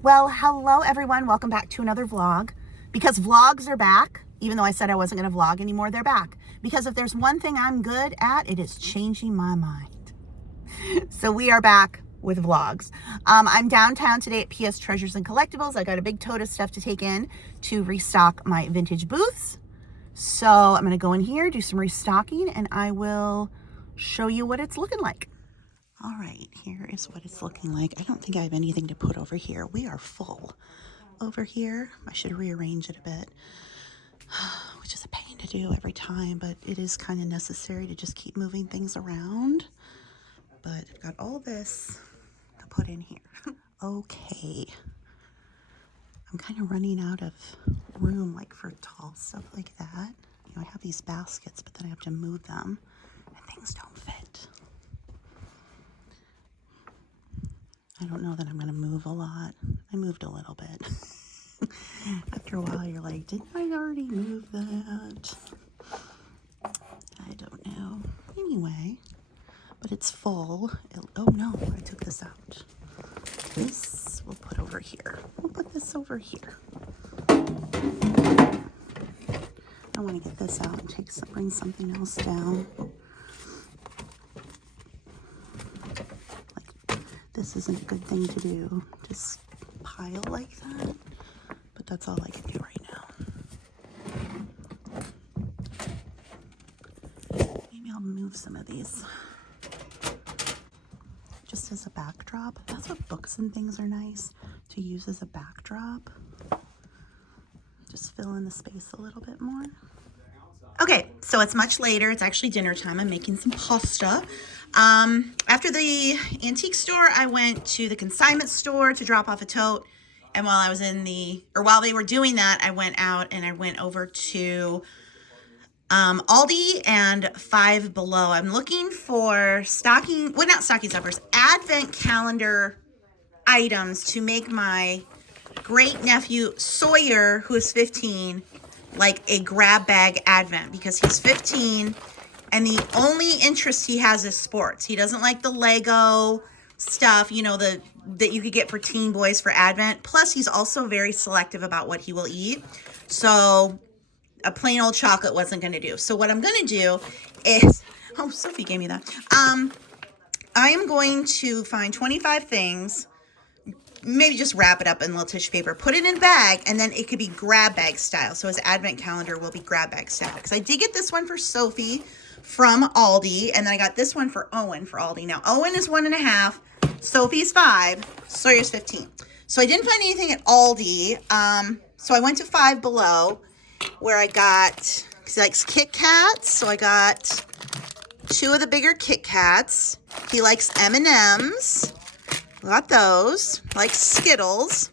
Well, hello everyone. Welcome back to another vlog. Because vlogs are back, even though I said I wasn't going to vlog anymore, they're back. Because if there's one thing I'm good at, it is changing my mind. So we are back with vlogs. I'm downtown today at PS Treasures and Collectibles. I got a big tote of stuff to take in to restock my vintage booths. So I'm going to go in here, do some restocking, and I will show you what it's looking like. All right, here is what it's looking like. I don't think I have anything to put over here. We are full over here. I should rearrange it a bit, which is a pain to do every time, but it is kind of necessary to just keep moving things around. But I've got all this to put in here. Okay. I'm kind of running out of room, like for tall stuff like that. You know, I have these baskets, but then I have to move them, and things don't fit. I don't know that I'm going to move a lot. I moved a little bit. After a while, you're like, didn't I already move that? I don't know. Anyway, but it's full. Oh no, I took this out. This we'll put over here. We'll put this over here. I want to get this out and bring something else down. This isn't a good thing to do, just pile like that, but that's all I can do right now. Maybe I'll move some of these just as a backdrop. That's what books and things are nice to use as a backdrop. Just fill in the space a little bit more. Okay, so it's much later. It's actually dinner time. I'm making some pasta. After the antique store, I went to the consignment store to drop off a tote. And while I was while they were doing that, I went out and I went over to Aldi and Five Below. I'm looking for not stocking stuffers, advent calendar items to make my great nephew Sawyer, who is 15, like a grab bag advent, because he's 15 and the only interest he has is sports. He doesn't like the Lego stuff, you know, that you could get for teen boys for advent. Plus, he's also very selective about what he will eat. So a plain old chocolate wasn't going to do. So what I'm going to do is, oh, Sophie gave me that. I am going to find 25 things, maybe just wrap it up in a little tissue paper, put it in a bag, and then it could be grab bag style. So his advent calendar will be grab bag style. Because I did get this one for Sophie from Aldi, and then I got this one for Owen for Aldi. Now, Owen is 1.5, Sophie's 5, Sawyer's 15. So I didn't find anything at Aldi. So I went to Five Below, where I got, because he likes Kit Kats, so I got 2 of the bigger Kit Kats. He likes M&Ms. Got those, like Skittles,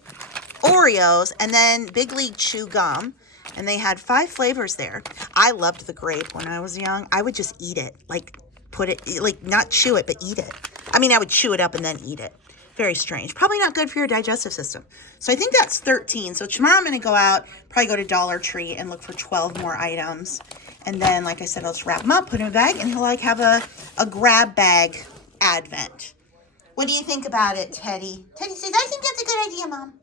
Oreos, and then Big League Chew Gum. And they had 5 flavors there. I loved the grape when I was young. I would just eat it, like not chew it, but eat it. I mean, I would chew it up and then eat it. Very strange. Probably not good for your digestive system. So I think that's 13. So tomorrow I'm going to go out, probably go to Dollar Tree and look for 12 more items. And then, like I said, I'll just wrap them up, put them in a bag, and he'll like have a grab bag advent. What do you think about it, Teddy? Teddy says, I think that's a good idea, Mom.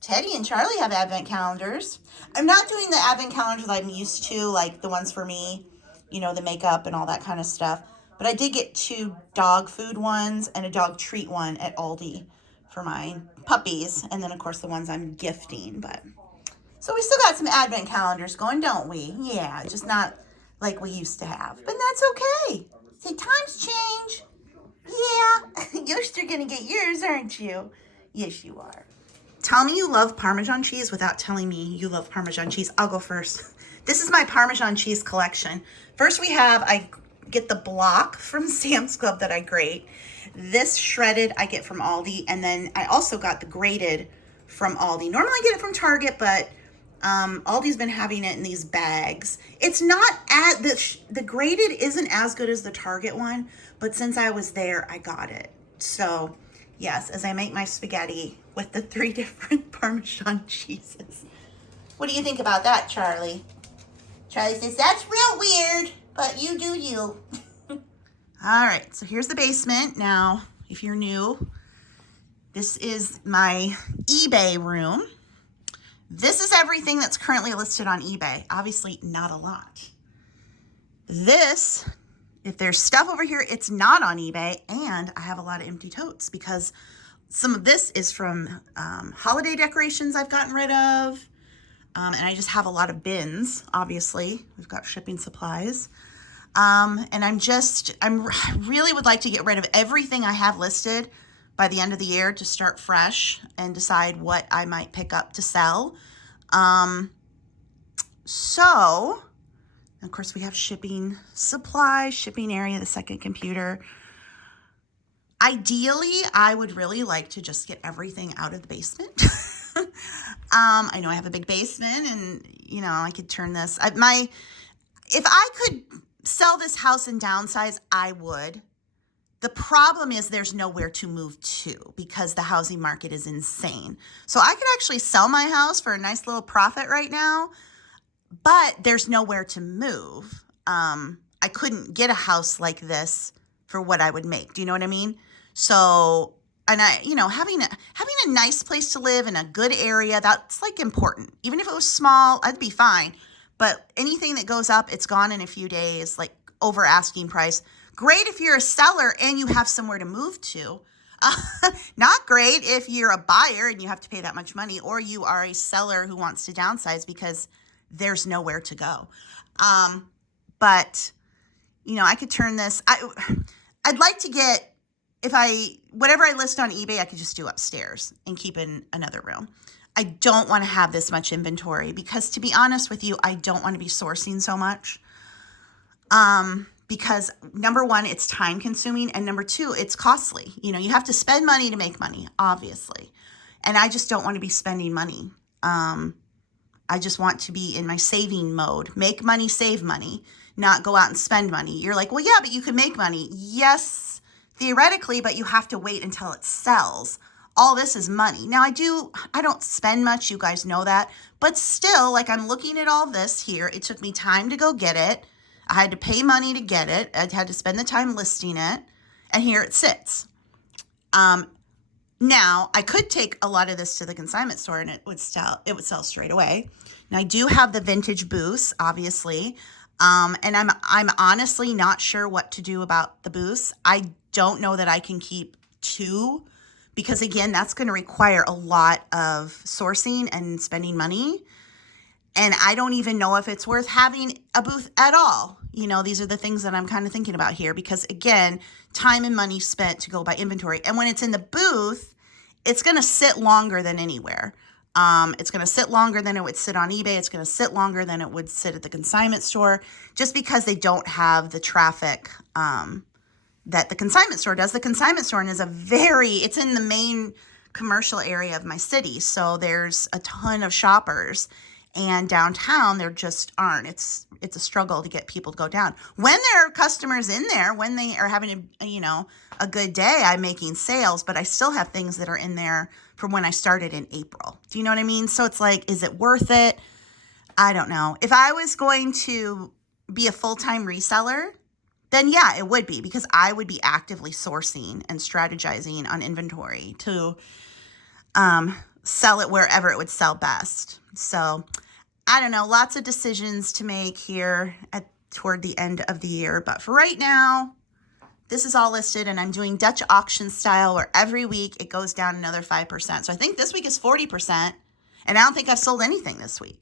Teddy and Charlie have advent calendars. I'm not doing the advent calendars that I'm used to, like the ones for me, you know, the makeup and all that kind of stuff. But I did get 2 dog food ones and a dog treat one at Aldi for my puppies. And then, of course, the ones I'm gifting. So we still got some advent calendars going, don't we? Yeah, just not like we used to have. But that's okay. See, times change. Yeah, you're still going to get yours, aren't you? Yes, you are. Tell me you love Parmesan cheese without telling me you love Parmesan cheese. I'll go first. This is my Parmesan cheese collection. First I get the block from Sam's Club that I grate. This shredded I get from Aldi. And then I also got the grated from Aldi. Normally I get it from Target, but Aldi's been having it in these bags. It's not the grated isn't as good as the Target one, but since I was there, I got it. So yes, as I make my spaghetti with the 3 different Parmesan cheeses. What do you think about that, Charlie? Charlie says, that's real weird, but you do you. All right, so here's the basement. Now, if you're new, This is my eBay room. This is everything that's currently listed on eBay. Obviously, not a lot. This, if there's stuff over here, it's not on eBay, and I have a lot of empty totes because some of this is from holiday decorations I've gotten rid of, and I just have a lot of bins, obviously. We've got shipping supplies. And I really would like to get rid of everything I have listed by the end of the year to start fresh and decide what I might pick up to sell. So, of course, we have shipping supplies, shipping area, the second computer. Ideally, I would really like to just get everything out of the basement. I know I have a big basement, and you know, I could turn this. If I could sell this house and downsize, I would. The problem is there's nowhere to move to because the housing market is insane. So I could actually sell my house for a nice little profit right now, but there's nowhere to move. I couldn't get a house like this for what I would make. Do you know what I mean? So, and having a nice place to live in a good area, that's like important. Even if it was small, I'd be fine. But anything that goes up, it's gone in a few days, like over asking price. Great if you're a seller and you have somewhere to move to. Not great if you're a buyer and you have to pay that much money, or you are a seller who wants to downsize because there's nowhere to go. But, I could turn this. I'd like to get, whatever I list on eBay, I could just do upstairs and keep in another room. I don't want to have this much inventory because, to be honest with you, I don't want to be sourcing so much. Because number one, it's time consuming, and number two, it's costly. You have to spend money to make money, obviously. And I just don't want to be spending money. I just want to be in my saving mode. Make money, save money, not go out and spend money. You're like, well, yeah, but you can make money. Yes, theoretically, but you have to wait until it sells. All this is money. Now, I don't spend much. You guys know that. But still, like, I'm looking at all this here. It took me time to go get it. I had to pay money to get it. I had to spend the time listing it. And here it sits. Now, I could take a lot of this to the consignment store and it would sell straight away. Now, I do have the vintage booths, obviously. And I'm honestly not sure what to do about the booths. I don't know that I can keep two, because again, that's going to require a lot of sourcing and spending money. And I don't even know if it's worth having a booth at all. These are the things that I'm kind of thinking about here, because again, time and money spent to go buy inventory. And when it's in the booth, it's going to sit longer than anywhere. It's going to sit longer than it would sit on eBay. It's going to sit longer than it would sit at the consignment store, just because they don't have the traffic that the consignment store does. The consignment store is it's in the main commercial area of my city. So there's a ton of shoppers, and downtown there just aren't. It's a struggle to get people to go down. When there are customers in there, when they are having a good day, I'm making sales, but I still have things that are in there from when I started in April. Do you know what I mean? So it's like, is it worth it? I don't know. If I was going to be a full-time reseller, then yeah, it would be, because I would be actively sourcing and strategizing on inventory to sell it wherever it would sell best. So I don't know, lots of decisions to make here toward the end of the year. But for right now, this is all listed, and I'm doing Dutch auction style, where every week it goes down another 5%. So I think this week is 40%, and I don't think I've sold anything this week.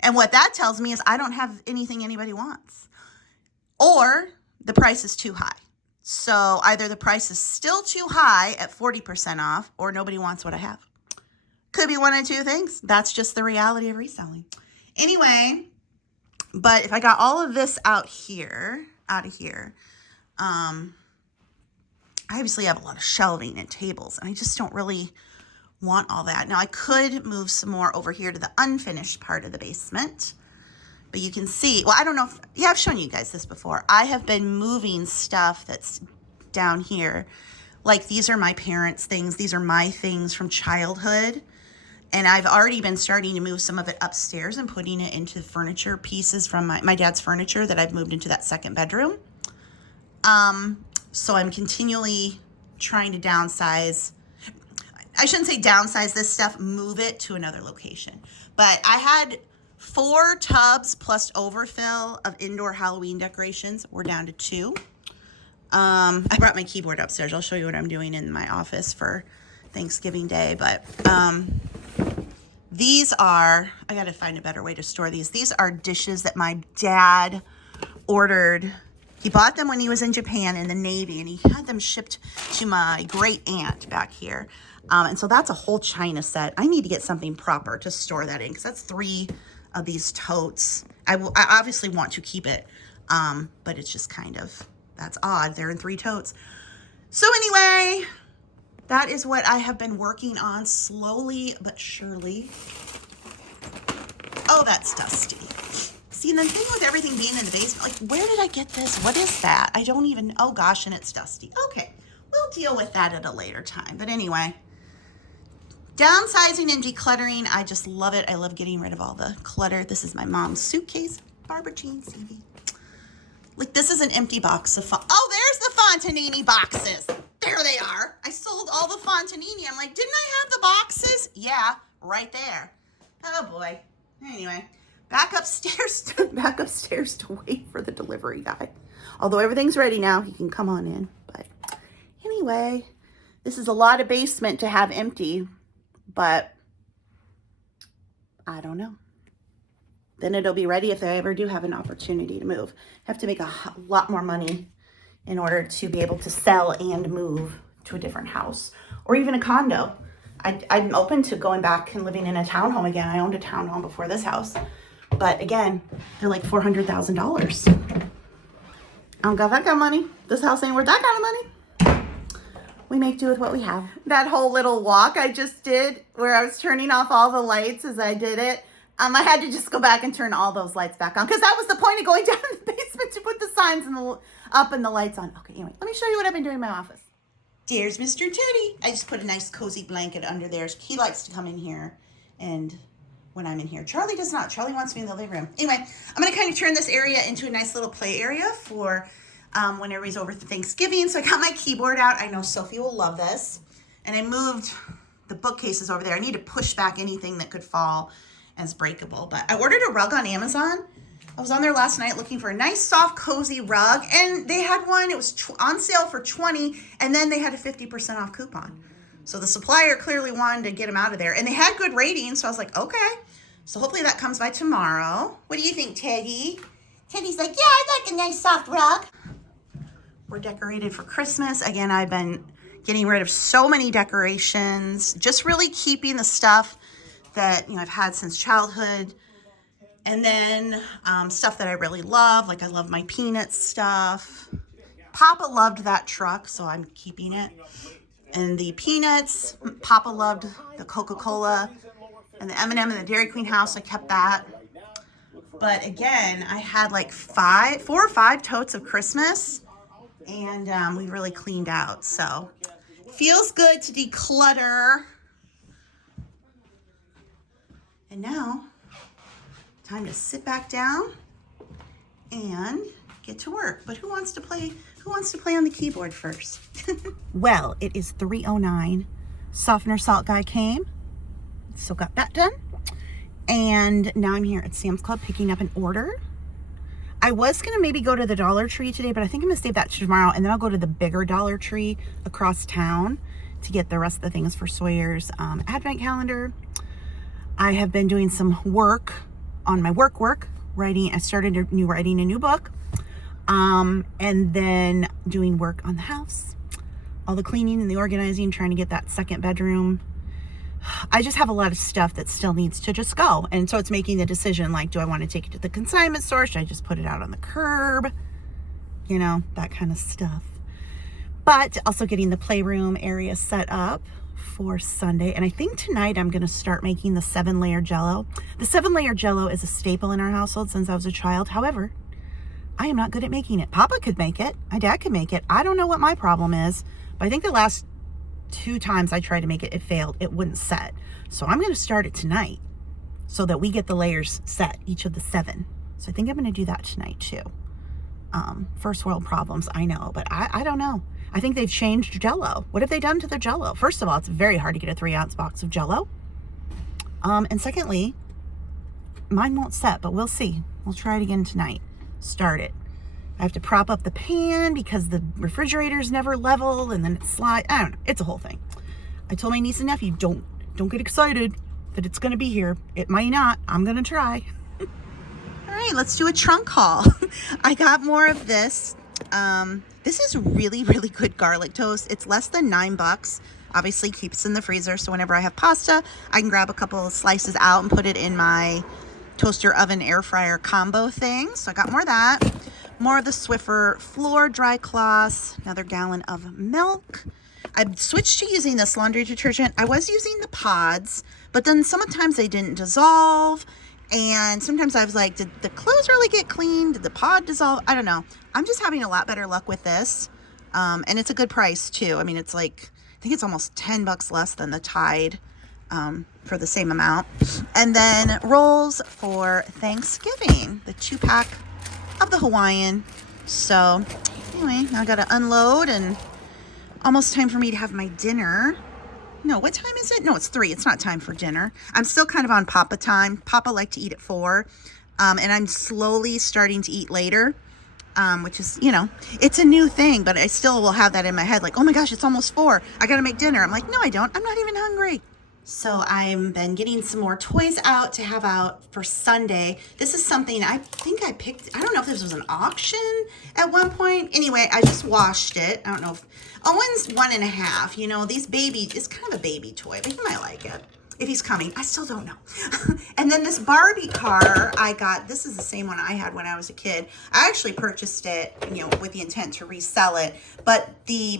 And what that tells me is I don't have anything anybody wants, or the price is too high. So either the price is still too high at 40% off, or nobody wants what I have. Could be one of two things. That's just the reality of reselling. Anyway, but if I got all of this out of here, I obviously have a lot of shelving and tables, and I just don't really want all that. Now, I could move some more over here to the unfinished part of the basement, but you can see, well, I don't know if, yeah, I've shown you guys this before. I have been moving stuff that's down here. Like, these are my parents' things. These are my things from childhood. And I've already been starting to move some of it upstairs and putting it into furniture pieces from my dad's furniture that I've moved into that second bedroom. So I'm continually trying to downsize. I shouldn't say downsize this stuff, move it to another location. But I had 4 tubs plus overfill of indoor Halloween decorations. We're down to 2. I brought my keyboard upstairs. I'll show you what I'm doing in my office for Thanksgiving Day. But these are, I got to find a better way to store these. These are dishes that my dad ordered. He bought them when he was in Japan in the Navy, and he had them shipped to my great aunt back here. And so that's a whole china set. I need to get something proper to store that in, because that's 3 of these totes. I obviously want to keep it, but it's just kind of, that's odd. They're in 3 totes. So anyway, that is what I have been working on slowly but surely. Oh, that's dusty. See, and the thing with everything being in the basement, like, where did I get this? What is that? I don't even, oh gosh, and it's dusty. Okay, we'll deal with that at a later time. But anyway, downsizing and decluttering, I just love it. I love getting rid of all the clutter. This is my mom's suitcase, Barbara Jean CV. Like, this is an empty box of, oh, there's the Fontanini boxes. There they are. I sold all the Fontanini. I'm like, didn't I have the boxes? Yeah, right there. Oh boy. Anyway, back upstairs to wait for the delivery guy. Although everything's ready now, he can come on in. But anyway, this is a lot of basement to have empty, but I don't know. Then it'll be ready if I ever do have an opportunity to move. I have to make a lot more money in order to be able to sell and move to a different house or even a condo. I'm open to going back and living in a townhome again. I owned a townhome before this house. But again, they're like $400,000. I don't got that kind of money. This house ain't worth that kind of money. We make do with what we have. That whole little walk I just did where I was turning off all the lights as I did it, I had to just go back and turn all those lights back on because that was the point of going down in the basement to put the signs up and the lights on. Okay, anyway, let me show you what I've been doing in my office. There's Mr. Teddy. I just put a nice cozy blanket under there. He likes to come in here and when I'm in here. Charlie does not. Charlie wants me in the living room. Anyway, I'm going to kind of turn this area into a nice little play area for when everybody's over for Thanksgiving. So I got my keyboard out. I know Sophie will love this. And I moved the bookcases over there. I need to push back anything that could fall as breakable. But I ordered a rug on Amazon. I was on there last night looking for a nice, soft, cozy rug. And they had one. It was on sale for $20. And then they had a 50% off coupon. So the supplier clearly wanted to get them out of there. And they had good ratings. So I was like, okay. So hopefully that comes by tomorrow. What do you think, Teddy? Teddy's like, yeah, I like a nice soft rug. We're decorated for Christmas. Again, I've been getting rid of so many decorations. Just really keeping the stuff that, I've had since childhood. And then stuff that I really love. Like I love my Peanuts stuff. Papa loved that truck, so I'm keeping it. And the Peanuts, Papa loved the Coca-Cola and the M&M and the Dairy Queen house. I kept that. But again, I had like 4 or 5 totes of Christmas, and we really cleaned out. So feels good to declutter. And now, time to sit back down and get to work. But who wants to play on the keyboard first? Well, it is 3:09. Softener salt guy came. So got that done. And now I'm here at Sam's Club picking up an order. I was going to maybe go to the Dollar Tree today, but I think I'm going to save that to tomorrow. And then I'll go to the bigger Dollar Tree across town to get the rest of the things for Sawyer's advent calendar. I have been doing some work on my work writing. I started writing a new book. And then doing work on the house, all the cleaning and the organizing, trying to get that second bedroom. I just have a lot of stuff that still needs to just go. And so it's making the decision, like, do I want to take it to the consignment store? Should I just put it out on the curb? That kind of stuff. But also getting the playroom area set up for Sunday. And I think tonight I'm going to start making the 7-layer Jell-O. The 7-layer Jell-O is a staple in our household since I was a child. However, I am not good at making it. Papa could make it. My dad could make it. I don't know what my problem is, but I think the last 2 times I tried to make it, it failed. It wouldn't set. So I'm going to start it tonight so that we get the layers set, each of the 7. So I think I'm going to do that tonight too. First world problems, I know, but I don't know. I think they've changed Jell-O. What have they done to their Jell-O? First of all, it's very hard to get a 3-ounce box of Jell-O. And secondly, mine won't set, but we'll see. We'll try it again tonight. Start it. I have to prop up the pan because the refrigerator's never level, and then it slides. I don't know. It's a whole thing. I told my niece and nephew, don't get excited that it's going to be here. It might not. I'm going to try. All right, let's do a trunk haul. I got more of this. This is really, really good garlic toast. It's less than $9. Obviously keeps in the freezer, so whenever I have pasta, I can grab a couple of slices out and put it in my toaster oven air fryer combo thing. So I got more of that. More of the Swiffer floor dry cloths, another gallon of milk. I switched to using this laundry detergent. I was using the pods, but then sometimes they didn't dissolve. And sometimes I was like, did the clothes really get clean? Did the pod dissolve? I don't know. I'm just having a lot better luck with this. And it's a good price too. I mean, it's like, I think it's almost $10 less than the Tide for the same amount. And then rolls for Thanksgiving, the 2-pack of the Hawaiian. So anyway, now I gotta unload and almost time for me to have my dinner. No, what time is it? No, it's 3. It's not time for dinner. I'm still kind of on Papa time. Papa liked to eat at 4. And I'm slowly starting to eat later, which is, you know, it's a new thing, but I still will have that in my head. Like, oh my gosh, it's almost 4. I got to make dinner. I'm like, no, I don't. I'm not even hungry. So I've been getting some more toys out to have out for Sunday. This is something I think I picked. I don't know if this was an auction at one point. Anyway, I just washed it. I don't know if Owen's 1.5. You know, these baby, it's kind of a baby toy, but he might like it if he's coming. I still don't know. And then this Barbie car I got, this is the same one I had when I was a kid. I actually purchased it, you know, with the intent to resell it, but the,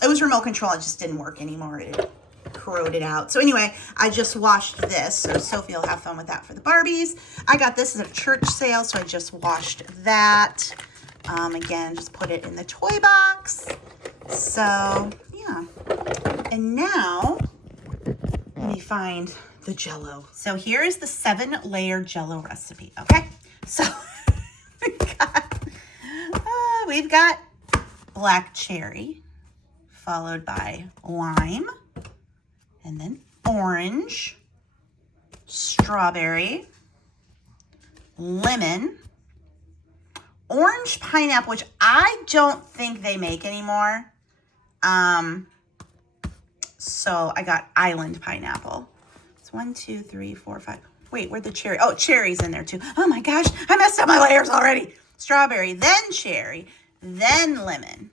it was remote control. It just didn't work anymore. It corroded out. So anyway, I just washed this. So Sophie will have fun with that for the Barbies. I got this at a church sale, so I just washed that. Again, just put it in the toy box. So yeah. And now let me find the Jell-O. So here is the 7-layer Jell-O recipe. Okay. So we've got black cherry, followed by lime, and then orange, strawberry, lemon, orange pineapple, which I don't think they make anymore. So I got island pineapple. It's 1, 2, 3, 4, 5. Wait, where'd the cherry? Oh, cherry's in there too. Oh my gosh, I messed up my layers already. Strawberry, then cherry, then lemon,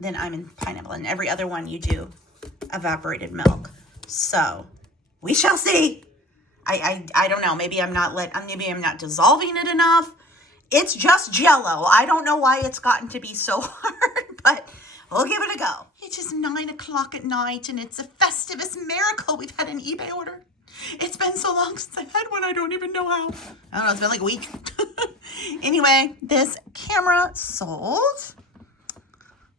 then almond pineapple, and every other one you do evaporated milk. So we shall see. I don't know. Maybe I'm not dissolving it enough. It's just Jell-O. I don't know why it's gotten to be so hard, but we'll give it a go. It is 9 o'clock at night, and it's a Festivus miracle. We've had an eBay order. It's been so long since I had one, I don't even know how. I don't know, it's been like a week. Anyway, this camera sold.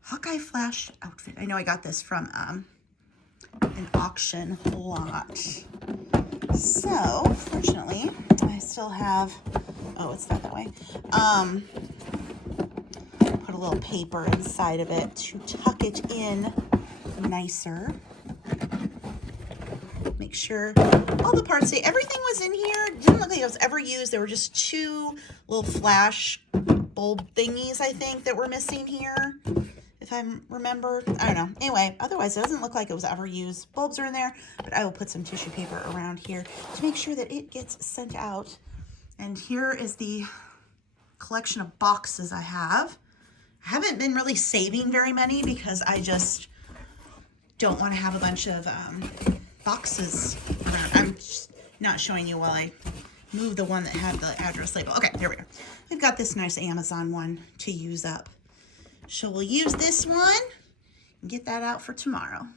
Hawkeye Flash outfit. I know I got this from an auction lot. So, fortunately, I still have, oh, it's not that way. Put a little paper inside of it to tuck it in nicer. Make sure all the parts, everything was in here. Didn't look like it was ever used. There were just 2 little flash bulb thingies, I think, that were missing here, if I remember. I don't know. Anyway, otherwise it doesn't look like it was ever used. Bulbs are in there, but I will put some tissue paper around here to make sure that it gets sent out. And here is the collection of boxes I have. I haven't been really saving very many because I just don't want to have a bunch of boxes around. I'm just not showing you while I move the one that had the address label. Okay, there we go. We've got this nice Amazon one to use up. So we'll use this one and get that out for tomorrow.